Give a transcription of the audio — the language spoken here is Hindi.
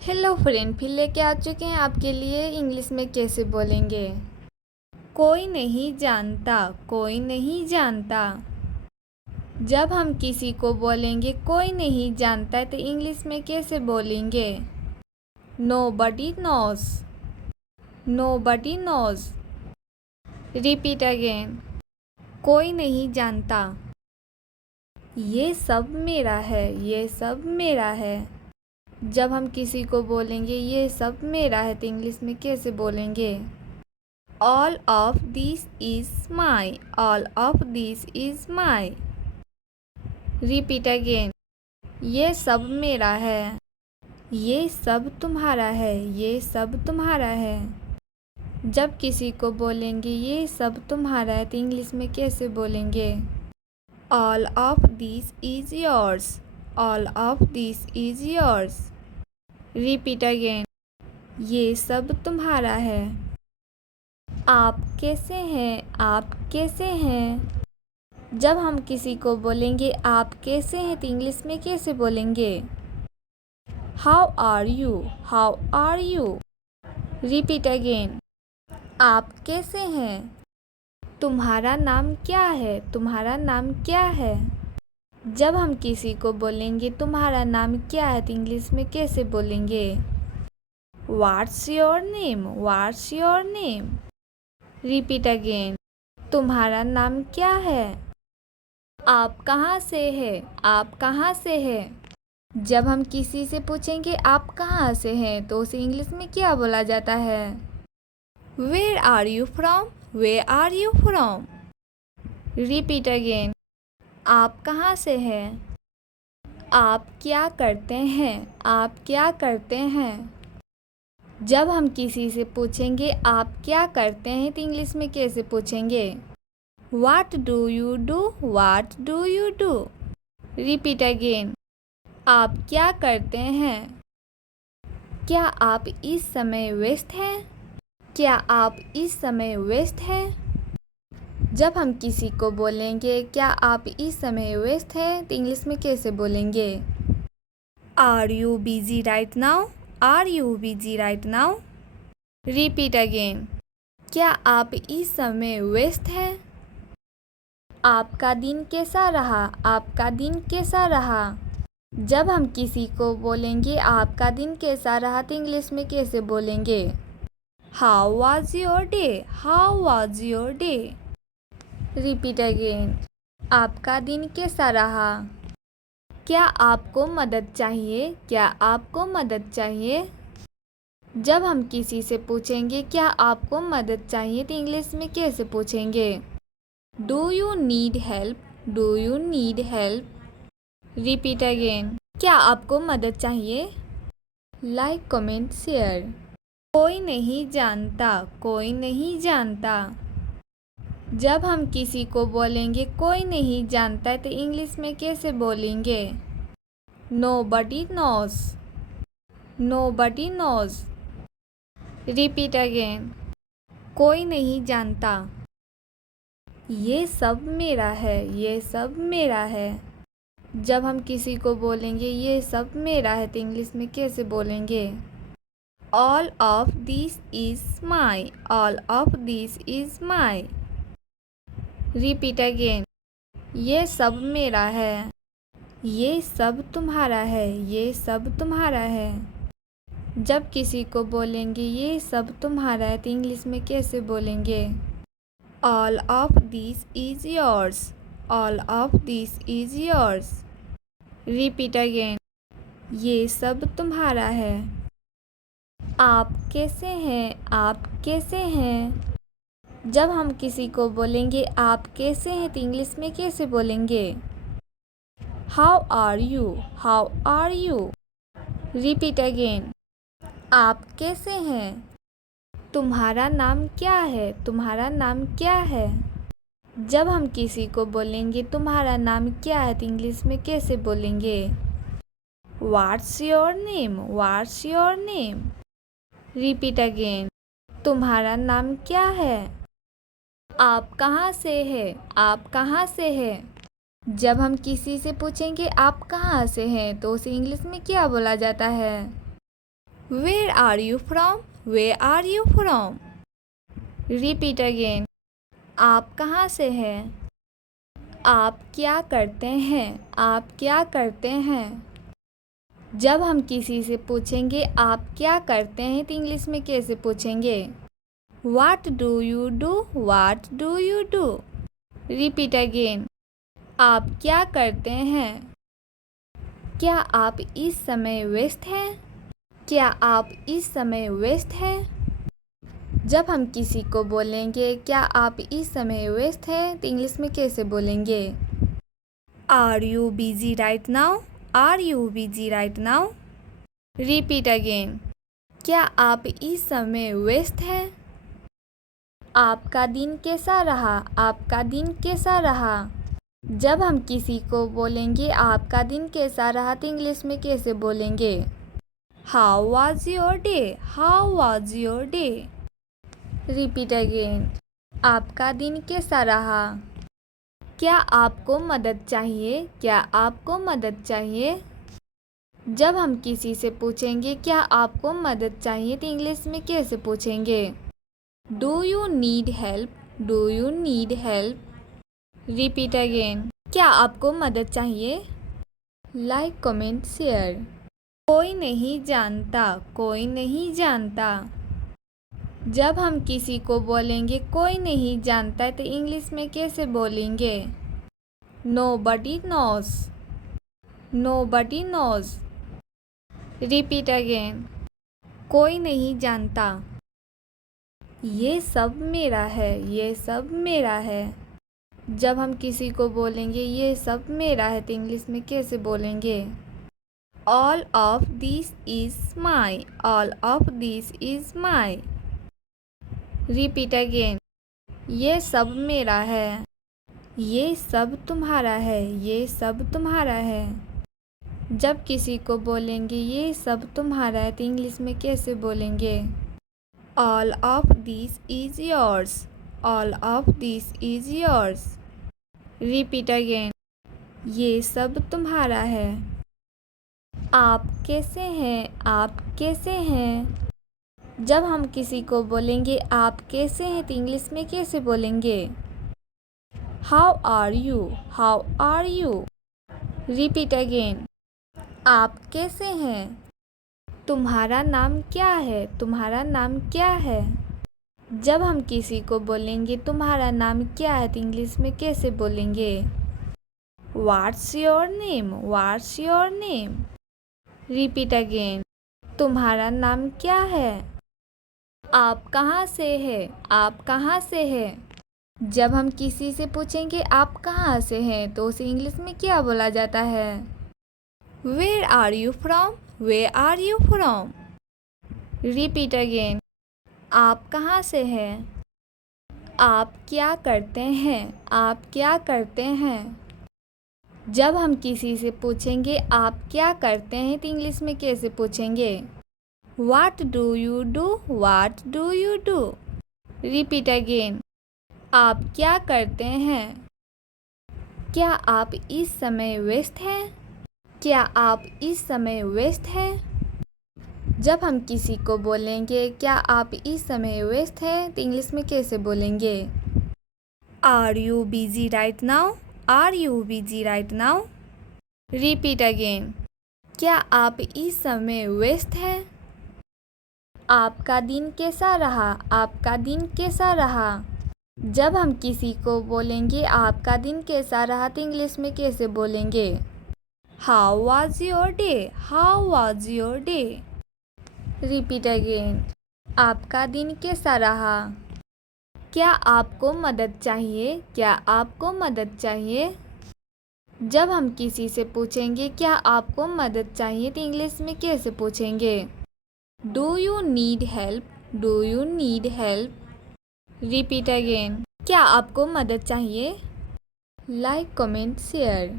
हेलो फ्रेंड, फिर लेके आ चुके हैं आपके लिए इंग्लिश में कैसे बोलेंगे। कोई नहीं जानता, कोई नहीं जानता। जब हम किसी को बोलेंगे कोई नहीं जानता है तो इंग्लिश में कैसे बोलेंगे। Nobody knows, nobody knows. Repeat again. कोई नहीं जानता। ये सब मेरा है, ये सब मेरा है। जब हम किसी को बोलेंगे ये सब मेरा है तो इंग्लिश में कैसे बोलेंगे। All of this is mine, all of this is mine. Repeat again. ये सब मेरा है, ये सब तुम्हारा है, ये सब तुम्हारा है। जब किसी को बोलेंगे ये सब तुम्हारा है तो इंग्लिश में कैसे बोलेंगे। All of this is yours, all of this is yours. Repeat again. ये सब तुम्हारा है। आप कैसे हैं, आप कैसे हैं। जब हम किसी को बोलेंगे आप कैसे हैं तो इंग्लिश में कैसे बोलेंगे। How are you, how are you. Repeat again. आप कैसे हैं। तुम्हारा नाम क्या है, तुम्हारा नाम क्या है। जब हम किसी को बोलेंगे तुम्हारा नाम क्या है तो इंग्लिश में कैसे बोलेंगे। What's your name, what's your name. Repeat again. तुम्हारा नाम क्या है। आप कहाँ से है, आप कहाँ से है। जब हम किसी से पूछेंगे आप कहाँ से हैं तो उसे इंग्लिश में क्या बोला जाता है। Where are you from, where are you from. Repeat again. आप कहाँ से हैं। आप क्या करते हैं, आप क्या करते हैं। जब हम किसी से पूछेंगे आप क्या करते हैं तो इंग्लिश में कैसे पूछेंगे। What do you do, what do you do। Repeat again। आप क्या करते हैं। क्या आप इस समय व्यस्त हैं, क्या आप इस समय व्यस्त हैं। जब हम किसी को बोलेंगे क्या आप इस समय व्यस्त हैं तो इंग्लिश में कैसे बोलेंगे। Are you busy right now, Are you busy right now। Repeat again। क्या आप इस समय व्यस्त हैं। आपका दिन कैसा रहा, आपका दिन कैसा रहा। जब हम किसी को बोलेंगे आपका दिन कैसा रहा तो इंग्लिश में कैसे बोलेंगे। How was your day, how was your day. Repeat again. आपका दिन कैसा रहा। क्या आपको मदद चाहिए, क्या आपको मदद चाहिए। जब हम किसी से पूछेंगे क्या आपको मदद चाहिए तो इंग्लिश में कैसे पूछेंगे। Do you need help, do you need help. Repeat again. क्या आपको मदद चाहिए। Like comment share. कोई नहीं जानता, कोई नहीं जानता। जब हम किसी को बोलेंगे कोई नहीं जानता है तो इंग्लिश में कैसे बोलेंगे। Nobody knows, nobody knows. Repeat again. कोई नहीं जानता। ये सब मेरा है, ये सब मेरा है। जब हम किसी को बोलेंगे ये सब मेरा है तो इंग्लिश में कैसे बोलेंगे। All of this is my, all of this is my. Repeat again. ये सब मेरा है, ये सब तुम्हारा है, ये सब तुम्हारा है। जब किसी को बोलेंगे ये सब तुम्हारा है तो इंग्लिश में कैसे बोलेंगे। All of this is yours, all of this is yours. Repeat again. ये सब तुम्हारा है। आप कैसे हैं, आप कैसे हैं। जब हम किसी को बोलेंगे आप कैसे हैं तो इंग्लिश में कैसे बोलेंगे। How are you, how are you. Repeat again. आप कैसे हैं। तुम्हारा नाम क्या है, तुम्हारा नाम क्या है। जब हम किसी को बोलेंगे तुम्हारा नाम क्या है तो इंग्लिश में कैसे बोलेंगे। What's your name, what's your name. Repeat again. तुम्हारा नाम क्या है। आप कहाँ से है, आप कहाँ से है। जब हम किसी से पूछेंगे आप कहाँ से हैं तो उसे इंग्लिश में क्या बोला जाता है। Where are you from? Where are you from? Repeat again. आप कहाँ से हैं? आप क्या करते हैं? आप क्या करते हैं? जब हम किसी से पूछेंगे आप क्या करते हैं तो इंग्लिश में कैसे पूछेंगे? What do you do? What do you do? Repeat again. आप क्या करते हैं? क्या आप इस समय व्यस्त हैं? क्या आप इस समय व्यस्त हैं? जब हम किसी को बोलेंगे क्या आप इस समय व्यस्त हैं तो इंग्लिश में कैसे बोलेंगे? Are you busy right now? Are you busy right now? Repeat again. क्या आप इस समय व्यस्त हैं? आपका दिन कैसा रहा? आपका दिन कैसा रहा? जब हम किसी को बोलेंगे आपका दिन कैसा रहा तो इंग्लिश में कैसे बोलेंगे? How was your day? How was your day? Repeat again. आपका दिन कैसा रहा? क्या आपको मदद चाहिए? क्या आपको मदद चाहिए? जब हम किसी से पूछेंगे क्या आपको मदद चाहिए तो इंग्लिश में कैसे पूछेंगे? Do you need help? Do you need help? Repeat again. क्या आपको मदद चाहिए? Like, comment, share. कोई नहीं जानता, कोई नहीं जानता। जब हम किसी को बोलेंगे कोई नहीं जानता है तो इंग्लिश में कैसे बोलेंगे? Nobody knows. Nobody knows. Repeat again. कोई नहीं जानता। ये सब मेरा है, ये सब मेरा है। जब हम किसी को बोलेंगे ये सब मेरा है तो इंग्लिश में कैसे बोलेंगे? All of this is mine. All of this is mine. Repeat again. ये सब मेरा है। ये सब तुम्हारा है, ये सब तुम्हारा है। जब किसी को बोलेंगे ये सब तुम्हारा है तो इंग्लिश में कैसे बोलेंगे? All of this is yours. All of this is yours. Repeat again. ये सब तुम्हारा है। आप कैसे हैं? आप कैसे हैं? जब हम किसी को बोलेंगे आप कैसे हैं तो इंग्लिश में कैसे बोलेंगे? How are you? How are you? Repeat again. आप कैसे हैं? तुम्हारा नाम क्या है? तुम्हारा नाम क्या है? जब हम किसी को बोलेंगे तुम्हारा नाम क्या है तो इंग्लिश में कैसे बोलेंगे? What's your name? What's your name? Repeat again. तुम्हारा नाम क्या है? आप कहाँ से हैं? आप कहाँ से हैं? जब हम किसी से पूछेंगे आप कहाँ से हैं तो उसे इंग्लिश में क्या बोला जाता है? Where are you from? Where are you from? Repeat again. आप कहाँ से हैं? आप क्या करते हैं? आप क्या करते हैं? जब हम किसी से पूछेंगे आप क्या करते हैं तो इंग्लिश में कैसे पूछेंगे? What do you do? What do you do? Repeat again. आप क्या करते हैं? क्या आप इस समय व्यस्त हैं? क्या आप इस समय व्यस्त हैं? जब हम किसी को बोलेंगे क्या आप इस समय व्यस्त हैं तो इंग्लिश में कैसे बोलेंगे? Are you busy right now? Are you busy right now? Repeat again. क्या आप इस समय व्यस्त हैं? आपका दिन कैसा रहा? आपका दिन कैसा रहा? जब हम किसी को बोलेंगे आपका दिन कैसा रहा तो इंग्लिश में कैसे बोलेंगे? How was your day? How was your day? Repeat again. आपका दिन कैसा रहा? क्या आपको मदद चाहिए? क्या आपको मदद चाहिए? जब हम किसी से पूछेंगे क्या आपको मदद चाहिए तो इंग्लिश में कैसे पूछेंगे? Do you need help? Do you need help? Repeat again. क्या आपको मदद चाहिए? Like, comment, share.